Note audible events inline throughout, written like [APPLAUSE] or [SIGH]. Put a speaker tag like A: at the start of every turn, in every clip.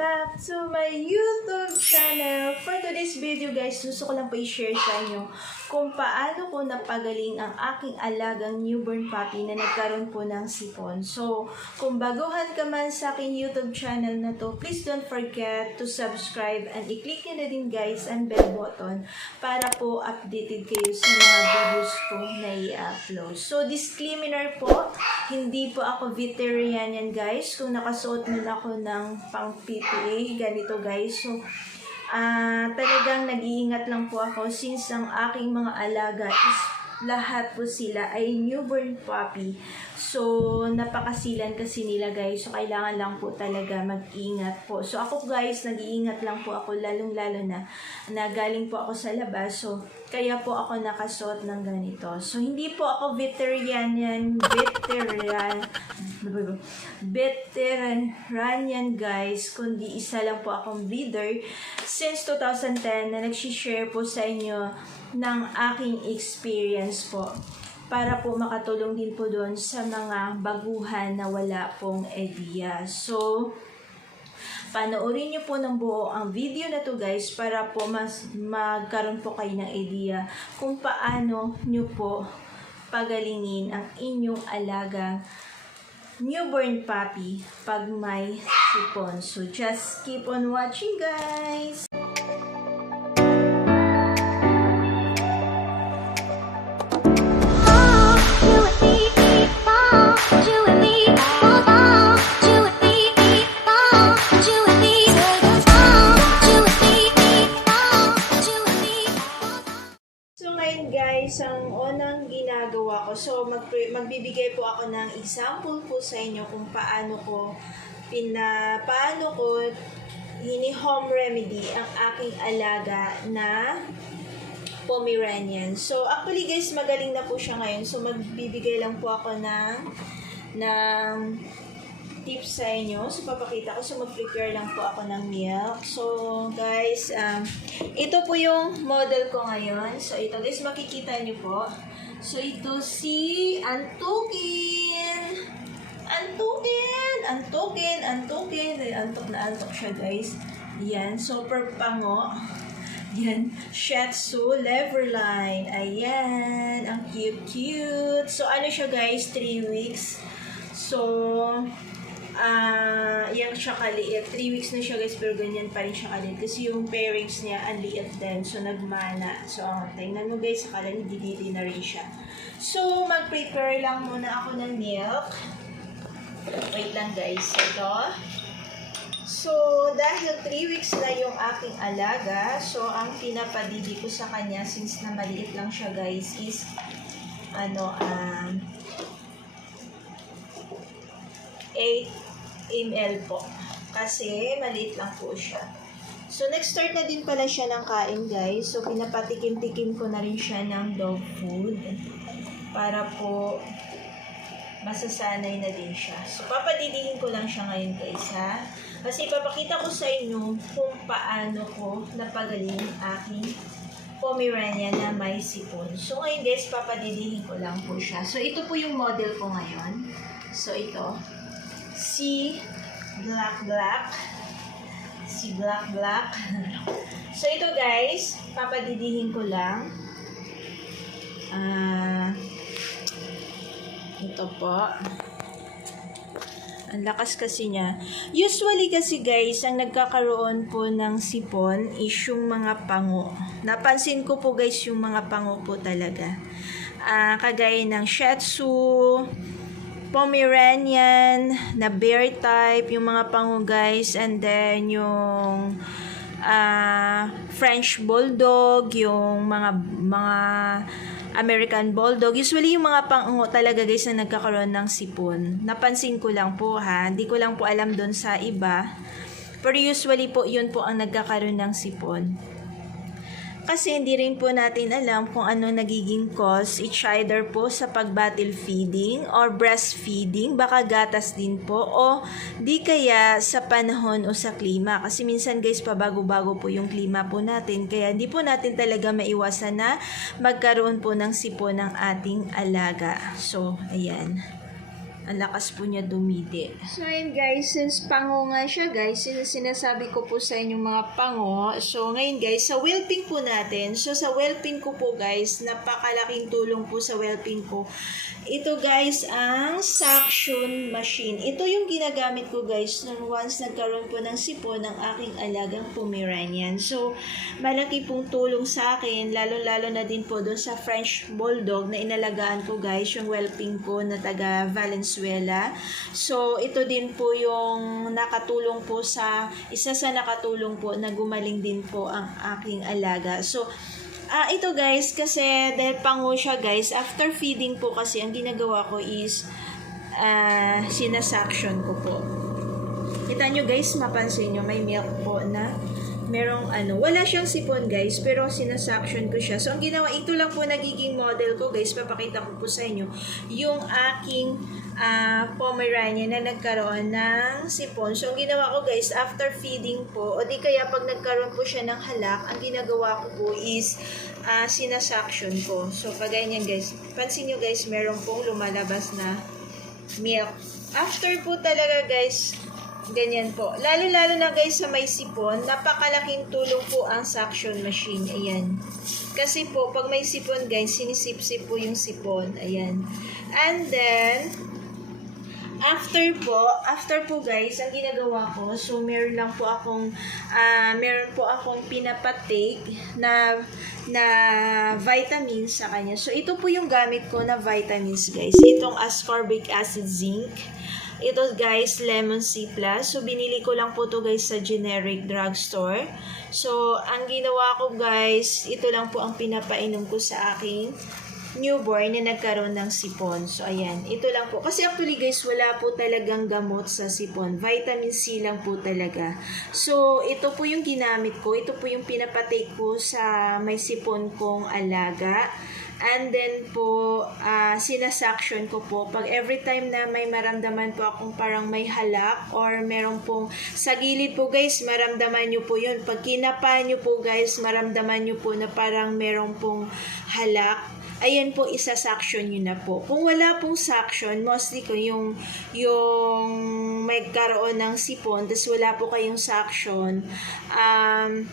A: back to my YouTube channel. For today's video guys, gusto ko lang po i-share sa inyo kung paano ko napagaling ang aking alagang newborn puppy na nagkaroon po ng sipon. So, kung baguhan ka man sa aking YouTube channel na to, please don't forget to subscribe and i-click nyo na din guys ang bell button para po updated kayo sa mga videos ko na i-upload. So, disclaimer po, hindi po ako veterinarian guys. Kung nakasuot man ako ng pang PPA, ganito guys. So, ah talagang nag-iingat lang po ako since ang aking mga alaga is lahat po sila ay newborn puppy. So, napakasilan kasi nila guys. So, kailangan lang po talaga mag-ingat po. So, ako guys, nag-iingat lang po ako lalong-lalo na na galing po ako sa labas. So, kaya po ako nakasuot ng ganito. So, hindi po ako veterinarian, veteran, veteranarian guys, kundi isa lang po akong breeder since 2010 na nagsishare po sa inyo ng aking experience po para po makatulong din po doon sa mga baguhan na wala pong idea. So, panoorin niyo po ng buo ang video na to guys para po mas magkaroon po kayo ng idea kung paano niyo po pagalingin ang inyong alagang newborn puppy pag may sipon. So, just keep on watching guys! Magbibigay po ako ng example po sa inyo kung paano ko pina paano ko hini home remedy ang aking alaga na Pomeranian. So actually guys, magaling na po siya ngayon. So magbibigay lang po ako ng ng tips sa inyo. So, papakita ko. So, mag-prepare lang po ako ng milk. So, guys, um, ito po yung model ko ngayon. So, ito, guys, makikita nyo po. So, ito si Antukin. Antukin! Antukin! Antukin! Ay, Antok na antok siya, guys. Yan. Super pango. Yan. Shetsu Leverline. Ayan. Ang cute-cute. So, ano siya, guys? 3 weeks. So, ah, yan siya kaliit. 3 weeks na siya guys, pero ganyan pa rin siya kaliit. Kasi yung pairings niya, ang liit din. So, nagmana. So, oh, tingnan mo guys, akala hindi dito na rin siya. So, mag-prepare lang muna ako ng milk. Wait lang guys. Ito. So, dahil 3 weeks na yung aking alaga, so, ang pinapadidi ko sa kanya, since na maliit lang siya guys, is, ano, um, 8 ml po. Kasi maliit lang po siya. So, nag-start na din pala siya ng kain, guys. So, pinapatikim-tikim ko na rin siya ng dog food para po masasanay na din siya. So, papadidihin ko lang siya ngayon, guys, ha? Kasi papakita ko sa inyo kung paano ko napagaling aking Pomeranian na may sipon. So, ngayon, guys, papadidihin ko lang po siya. So, ito po yung model ko ngayon. So, ito si Black Black. Si Black Black. [LAUGHS] so, ito guys, papadidihin ko lang. Ah, ito po. Ang lakas kasi niya. Usually kasi guys, ang nagkakaroon po ng sipon is yung mga pango. Napansin ko po guys yung mga pango po talaga. Ah, kagaya ng Shih Tzu, Pomeranian, na bear type, yung mga pango guys, and then yung ah, French Bulldog, yung mga mga American Bulldog. Usually yung mga pango talaga guys na nagkakaroon ng sipon. Napansin ko lang po ha, hindi ko lang po alam doon sa iba. Pero usually po yun po ang nagkakaroon ng sipon. Kasi hindi rin po natin alam kung ano nagiging cause. It's either po sa pag-bottle feeding or breastfeeding, baka gatas din po, o di kaya sa panahon o sa klima. Kasi minsan guys, pabago-bago po yung klima po natin. Kaya hindi po natin talaga maiwasan na magkaroon po ng sipon ng ating alaga. So, ayan. Ang lakas po niya dumidi. So, ayun guys, since pango nga siya guys, sin- sinasabi ko po sa inyong mga pango. So, ngayon guys, sa whelping po natin, so sa whelping ko po guys, napakalaking tulong po sa whelping ko. Ito guys, ang suction machine. Ito yung ginagamit ko guys nung once nagkaroon po ng sipon ng aking alagang Pomeranian. So, malaki pong tulong sa akin, lalo-lalo na din po doon sa French Bulldog na inalagaan ko guys, yung whelping ko na taga Valenzuela. So, ito din po yung nakatulong po sa, isa sa nakatulong po na gumaling din po ang aking alaga. So, Ah, ito guys, kasi dahil pango siya guys, after feeding po kasi, ang ginagawa ko is, ah, sinasuction ko po. Kita nyo guys, mapansin nyo, may milk po na merong ano, wala siyang sipon guys, pero sinasuction ko siya. So, ang ginawa, ito lang po nagiging model ko guys, papakita ko po sa inyo, yung aking ah, Pomeranian na nagkaroon ng sipon. So, ang ginawa ko guys, after feeding po, o di kaya pag nagkaroon po siya ng halak, ang ginagawa ko po is ah, sinasuction ko. So, pag ganyan guys, pansin nyo guys, meron pong lumalabas na milk. After po talaga guys, ganyan po. Lalo-lalo na guys sa may sipon, napakalaking tulong po ang suction machine. Ayan. Kasi po, pag may sipon guys, sinisip-sip po yung sipon. Ayan. And then, after po, after po guys, ang ginagawa ko, so meron lang po akong, ah meron po akong pinapatake na, na vitamins sa kanya. So, ito po yung gamit ko na vitamins guys. Itong ascorbic acid zinc. Ito guys, lemon C+. So, binili ko lang po to guys sa generic drugstore. So, ang ginawa ko guys, ito lang po ang pinapainom ko sa aking newborn na nagkaroon ng sipon. So, ayan. Ito lang po. Kasi actually guys, wala po talagang gamot sa sipon. Vitamin C lang po talaga. So, ito po yung ginamit ko. Ito po yung pinapatake ko sa may sipon kong alaga. And then po, ah, sinasuction ko po. Pag every time na may maramdaman po akong parang may halak or meron pong sa gilid po guys, maramdaman nyo po yun. Pag kinapa nyo po guys, maramdaman nyo po na parang meron pong halak ayan po isa suction nyo na po. Kung wala pong suction, mostly ko yung yung may karoon ng sipon, tapos wala po kayong suction, um,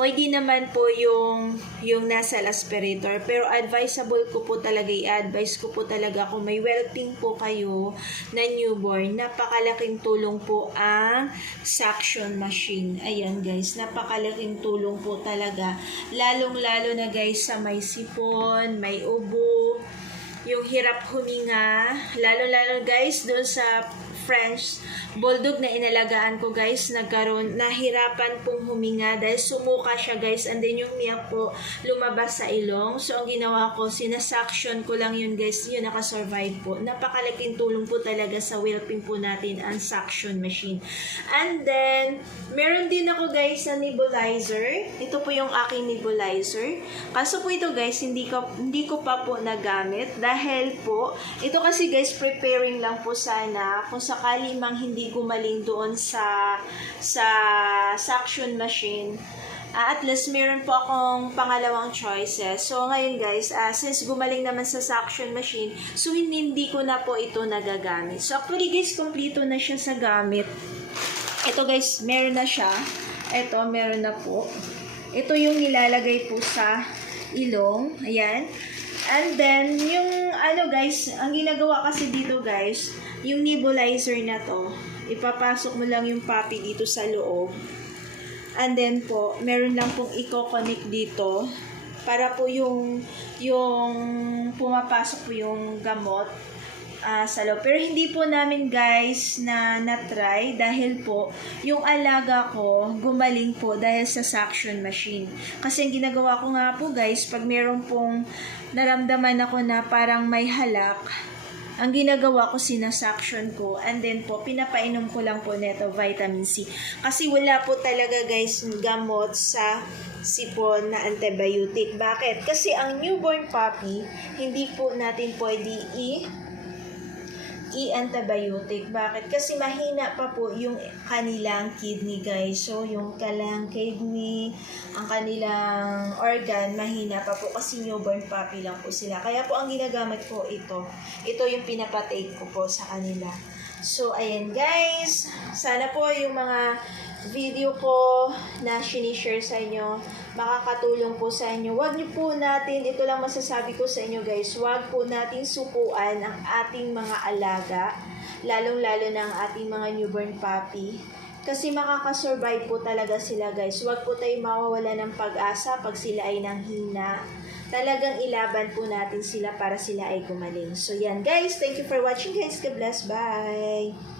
A: pwede naman po yung yung nasal aspirator. Pero advisable ko po talaga i-advise ko po talaga kung may whelping po kayo na newborn napakalaking tulong po ang suction machine. Ayan guys napakalaking tulong po talaga. Lalong lalo na guys sa may sipon may ubo yung hirap huminga. Lalo lalo guys doon sa French bulldog na inalagaan ko guys nagkaroon nahirapan pong huminga dahil sumuka siya guys. And then yung milk po lumabas sa ilong. So ang ginawa ko sinasuction ko lang yun guys. Yun nakasurvive po. Napakalaking tulong po talaga sa whelping po natin ang suction machine. And then meron din ako guys na nebulizer. Ito po yung aking nebulizer. Kaso po ito guys hindi ko hindi ko pa po nagamit dahil po ito kasi guys preparing lang po sana kung sakali mang hindi gumaling doon sa sa suction machine ah, at least meron po akong pangalawang choices. So, ngayon guys, ah, since gumaling naman sa suction machine, so hindi ko na po ito nagagamit. So, actually guys, kompleto na siya sa gamit. Ito guys, meron na siya. Ito, meron na po. Ito yung nilalagay po sa ilong. Ayan. And then, yung ano guys, ang ginagawa kasi dito guys, yung nebulizer na to, ipapasok mo lang yung puppy dito sa loob. And then po, meron lang pong i-connect dito para po yung yung pumapasok po yung gamot ah, sa loob. Pero hindi po namin guys na na-try dahil po yung alaga ko gumaling po dahil sa suction machine. Kasi ang ginagawa ko nga po guys, pag meron pong naramdaman ako na parang may halak, ang ginagawa ko sinasuction ko and then po pinapainom ko lang po neto vitamin C kasi wala po talaga guys gamot sa sipon na antibiotic bakit kasi ang newborn puppy hindi po natin pwede i i-antibiotic. Bakit? Kasi mahina pa po yung kanilang kidney guys. So, yung kalang kidney, ang kanilang organ, mahina pa po kasi newborn puppy lang po sila. Kaya po ang ginagamit ko ito. Ito yung pinapatake ko po sa kanila. So, ayan guys. Sana po yung mga video ko na sinishare sa inyo, makakatulong po sa inyo. Huwag niyo po natin, ito lang masasabi ko sa inyo guys, huwag po natin sukuan ang ating mga alaga, lalong-lalo na ang ating mga newborn puppy. Kasi makakasurvive po talaga sila guys. Huwag po tayo mawawala ng pag-asa pag sila ay nanghina. Talagang ilaban po natin sila para sila ay gumaling. So yan guys, thank you for watching guys. God bless. Bye!